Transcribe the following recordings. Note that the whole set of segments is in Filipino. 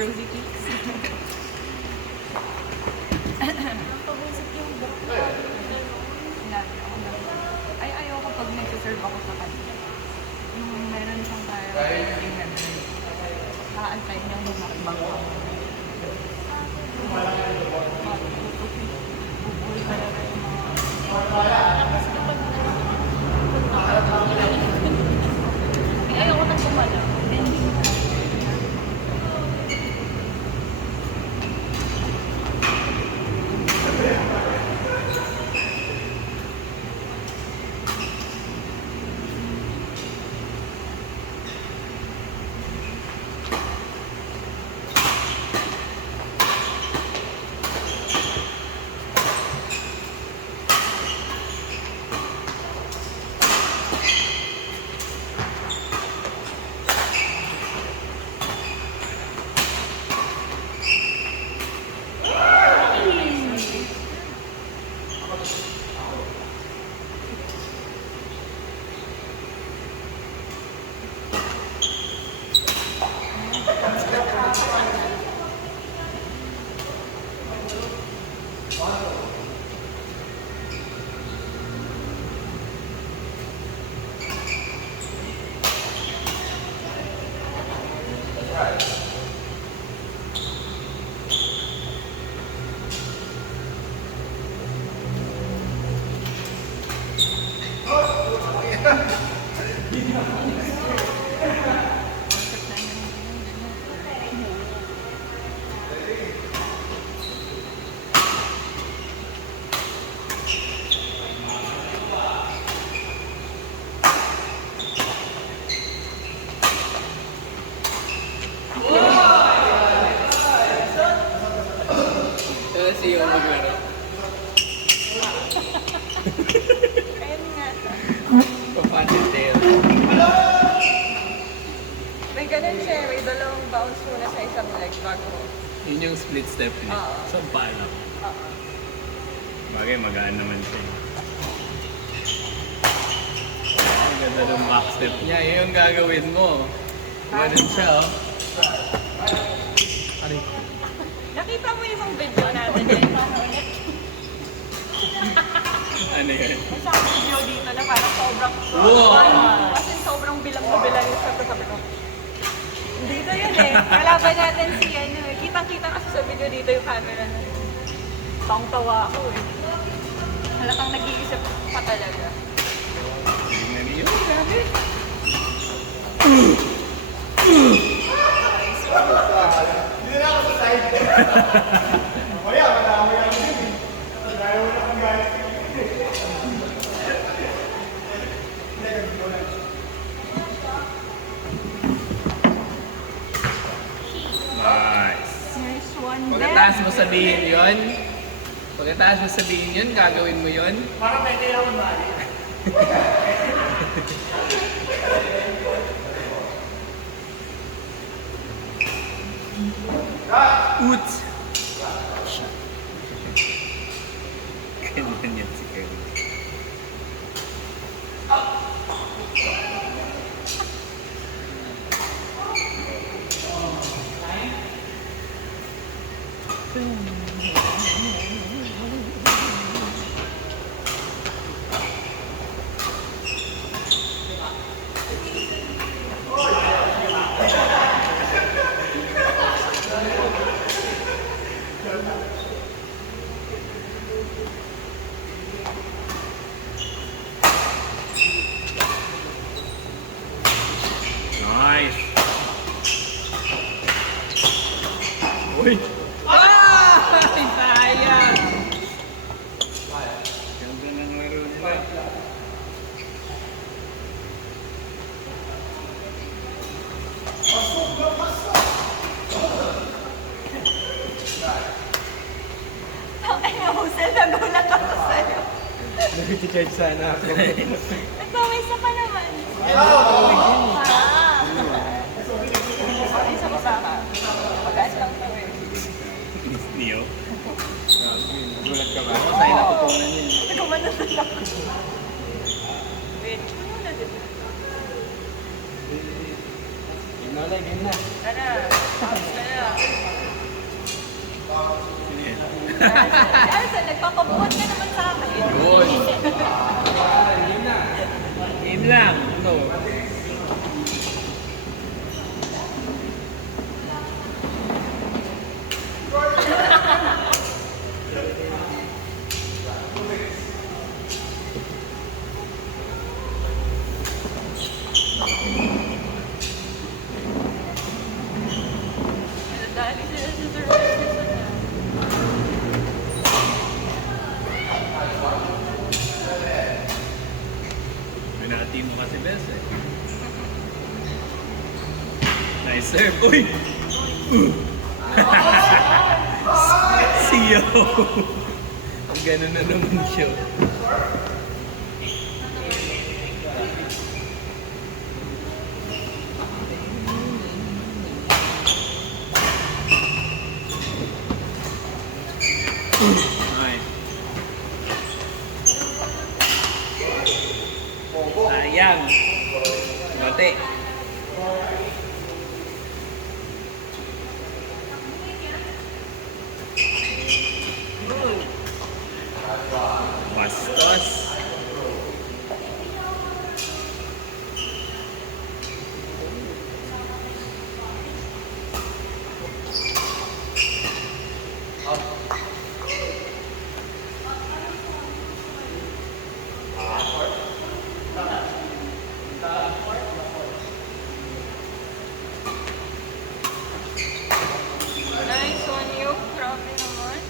Rosy cheeks. Ay, ayoko pag nagsiserve ako sa kanya. Yung meron siyang parang tingnan na nakaantay niya lumakbang ako. Bubul talaga yung mga... Ayoko nang kumala. Kasi yung maglaro. Ayun nga. Papansin tail. May ganun siya, may dalawang bounce muna sa isang leg bago. Yun yung split step niya. Oo. Sa pala. Oo. Bagay, magaan naman siya. Ang ganda ng back step niya. Yun yung gagawin mo. Ganun siya, oh. Aray. Nakita mo yung video natin eh. Ano yun? May isang video dito na parang sobrang Wow! Kasi sobrang bilang na bilang yung sabi ko. Dito yun eh. Kalaban natin si ano eh. Kitang-kita kasi sa video dito yung camera na. Tawang-tawa ako eh. Halatang nag-iisip pa talaga. Tingnan niyo. Grabe. Hindi na ako sa side. Kaya, madami lang din eh. Dahil wala kang galit. Nice. There's one there. Pagkatapos mo sabihin yun, gagawin mo yun. Para pwede akong bali. Oots! Ganyan yan si Kevin. Nice! Uy! Ah! Sayang! Ganda ng laro nila. Ay, Husel, nagulat ako sa'yo. Nag-charge sana ako. Nagpawis na pa naman. Okay, isa pa ka. Magaan lang to eh. Neo? Gulat ka ba? Ako tayo nakukunan yun. Nagumano na lang. Wait, ano na din? Tara, tapos ka na. Sino yan? Alsa, nagpapabuhat ka naman sa akin. Yun. Game lang. No. Dali sila sa service na. Binati mo kasi best eh. Nice serve. Uy! Siyo! Ganun na naman siya. Nice. Sayang. Mati. Bastos. Nice one, you. Grabe naman.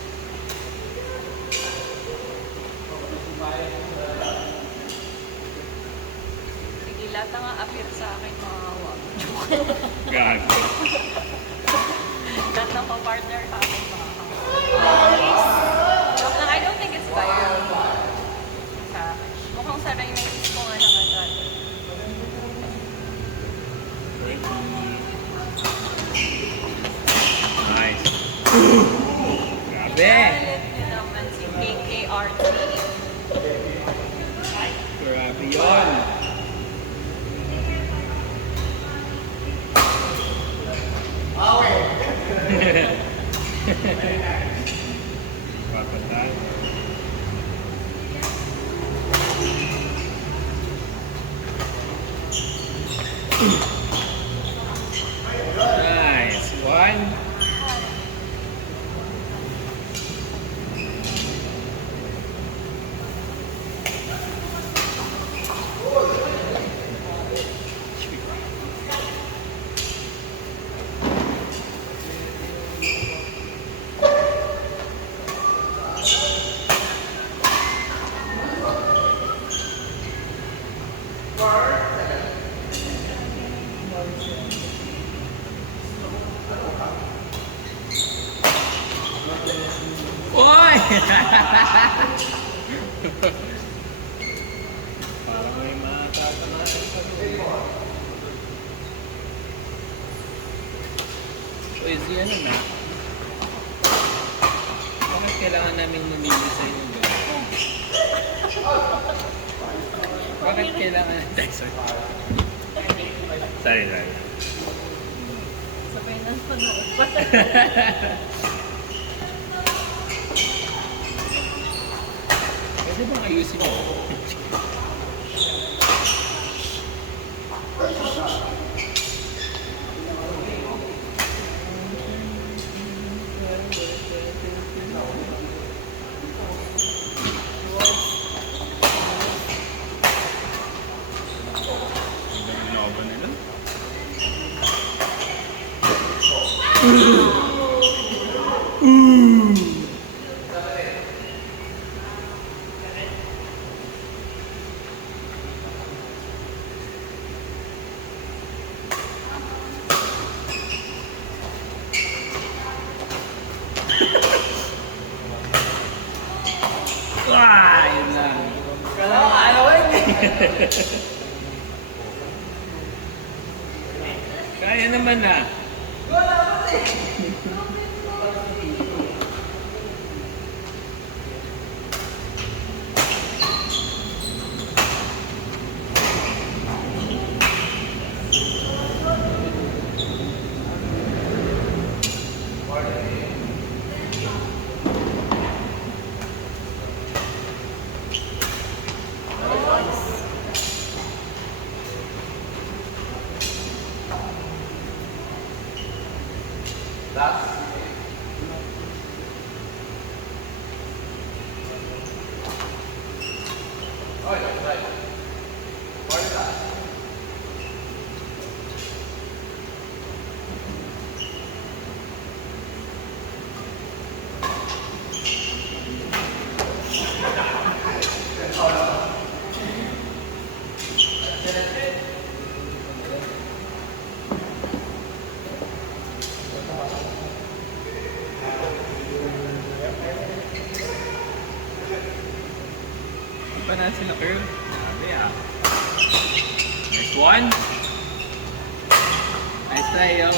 Sige, lahat na nga appear sa akin, makahawa. Gago. Lahat ng pa-partner sa akin, makahawa. Joke lang, I don't think it's viral. Sa akin. Mukhang saray na yung ko nga lang agad. Nice. Grabe. Talent nyo naman si KKRT. Grabe yun. Papatay. Nice. One. Oy! Parang may matatamaan sa doon. Uy, si ano na? Bakit kailangan namin mamili sa inyo doon? Bakit kailangan... Sorry. Sabay na panood pa. Pwede bang ayusin mo? Ah, yun lang. Kaya naman na. balls. That's oh, that's right. What is that? Pa na sila curve. Grabe ah. Nice one. Nice try, yo.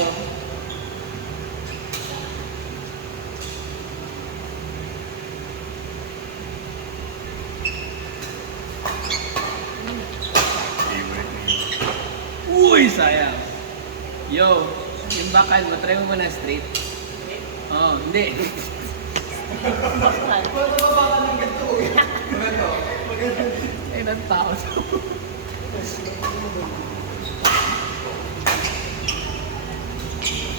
Uy, sayang. Yo, yung backhand mo, try mo muna straight. Oh, hindi. Ay, nagtao.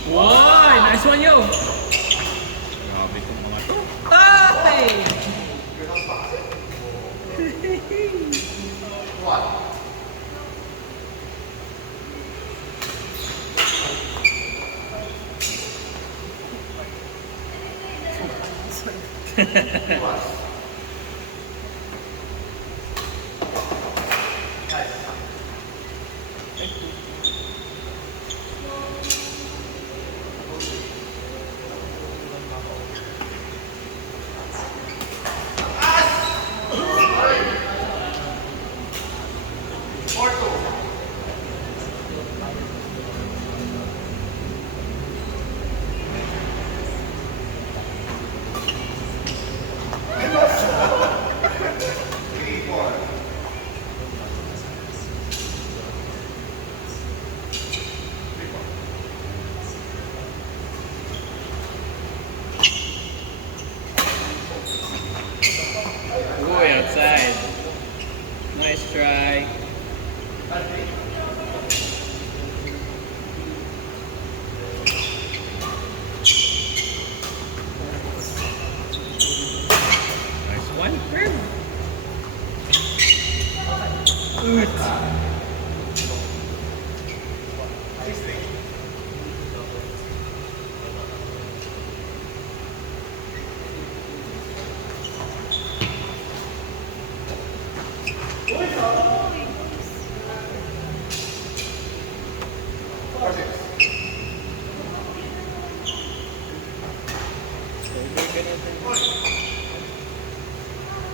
Wow, nice one, yo. Grabe itong mga to. Ay! Uy, outside. Nice try. Nice one, curve.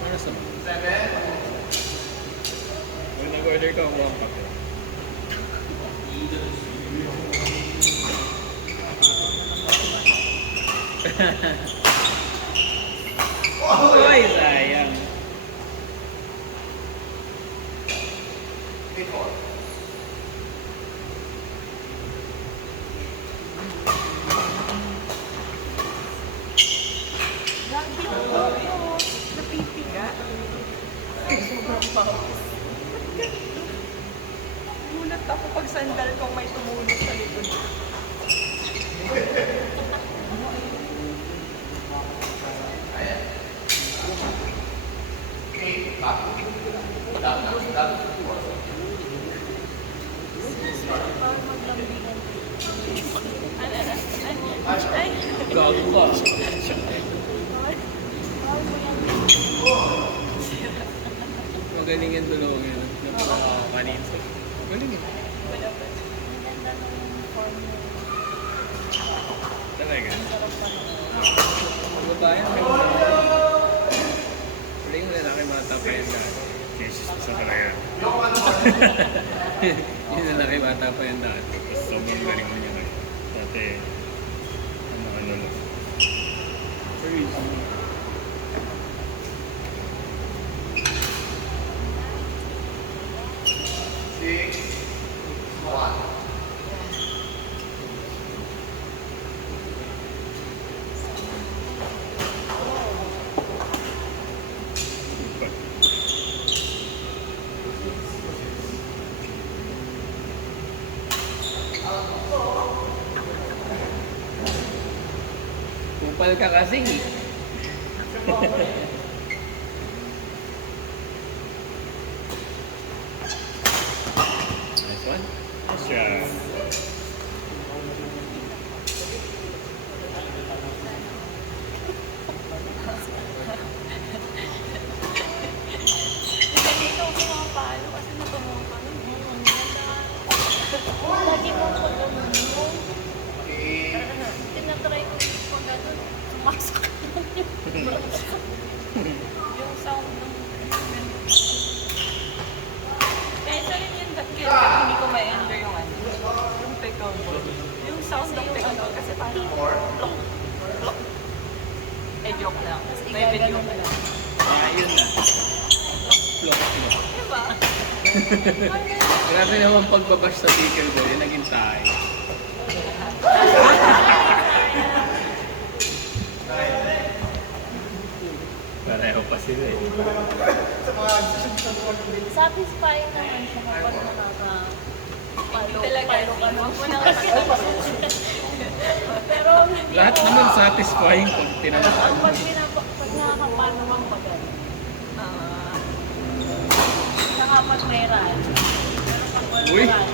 Ano sa mo? 7. Pag nag-order ka, huwag pa. Uy, sayang. Grabe yung napipiga. Sobrang pawis. Gulat ako pag sandal kong may tumulog sa likod. Gago ka. Magaling yan tulungin. Napaka-kanin. Magaling yan. Talaga. Magbabayan ka mo. Wala yung lalaki mga tapayan na. Jesus, sa talaga. Yung lalaki mga tapayan na. Tapos sobrang galing mo niya. Dati, ano lang. Very easy. Kupal ka kasi. Nice one. Nice job. Hindi ikaw pumapalo kasi natunong ka nun. Lagi mo ko naman mo. Tinatry ko pag gano'n. Sumasok Yung sound ng... Kaya isa rin yung dakil, pero hindi ko ma-enter yung ano. Yung pickleball. Yung sound ng pickleball kasi parang... Plok. Plok. Eh, joke lang. May video ka lang. Ayun na. Plok, plok. Diba? Grabe naman pagbabash sa pickleball, yung naging tayo. Pareho pa sila eh. satisfying naman siya kapag nakaka-palo Talaga, ka huwag naman. mo nang Pero hindi Lahat ako- naman satisfying pag tinatapos. pag nakakapalo naman pa gano'n. Saka pag may run. Pero pag wala Uy! run,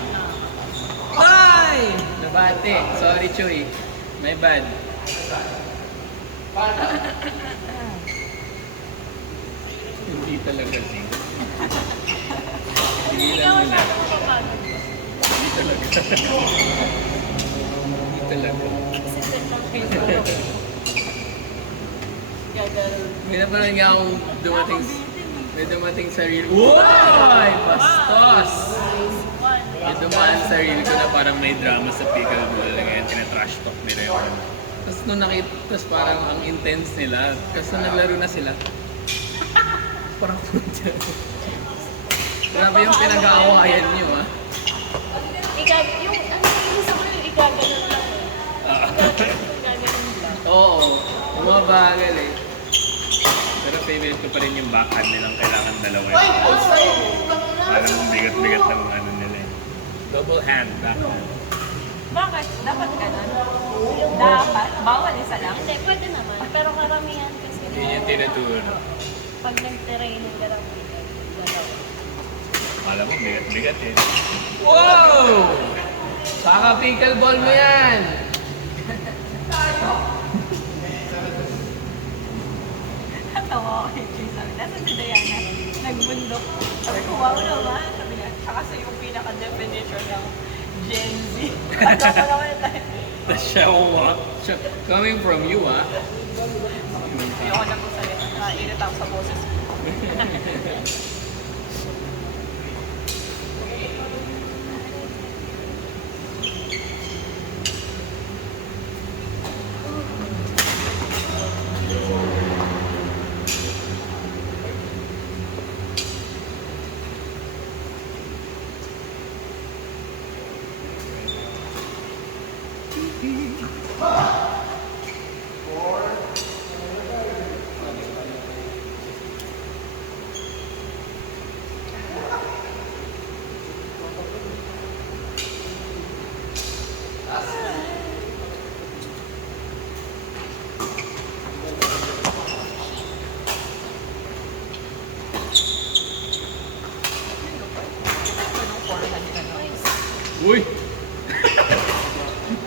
Ay! Nabate. Sorry, Choy. My bad. Hindi talaga, Zing. hindi Tigilan ka mo na. masyado mapapagod. Hindi talaga. Hindi talaga. Kasi set lang kayo. Gagano. May napalan nga akong dumating sa reel. Uy! Bastos! May dumaan sa reel ko na parang may drama sa pickleball. Ngayon, tinatrash talk nila yung ano. Tapos nung nakita, tapos parang ang intense nila. Tapos nung naglaro na sila, parang puntya. Grabe yung pinag-aawayan niyo, ah. Yung isa mo yung igaganon lang. Igaganon lang. Oo, bumabagal eh. Pero favorite ko pa rin yung backhand nilang kailangan dalawa yun. Parang bigat-bigat ng ano nila eh. Double hand backhand. Bakit? Dapat ganun? Dapat? Bawal isa lang? Hindi, pwede naman. Pero karamihan kasi Yun yung tinuturo. pag nag-training ka lang, dalawa. Alam mo, bigat-bigat eh. Wow! Saka pickleball mo yan! Natawa ko kay Jay. Sabi, nasa si Diana, nagbundok. Sabi ko, wow naman. Sabi niya, tsaka sa yung pinaka-definition ng Gen Z. Natawa naman tayo. The show, coming from you, ah. Ayoko na po salita. Naiinit ako sa boses ko. Anong forehand ka na? Uy!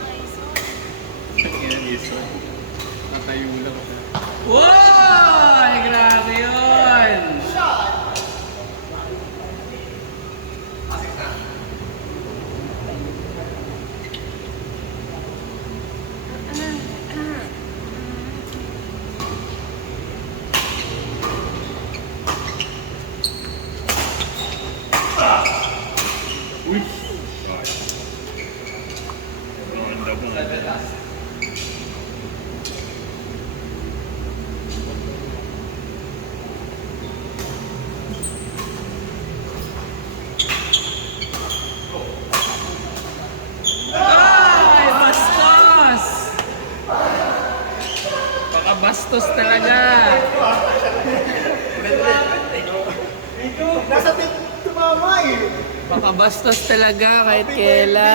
Nice. Yan iso. Natayo lang siya. Wow! Grabe yun! Uy! Ganda mo. Ay! Bastos! Pakabastos talaga! Nasa tumama eh. Pakabastos talaga kahit kailan.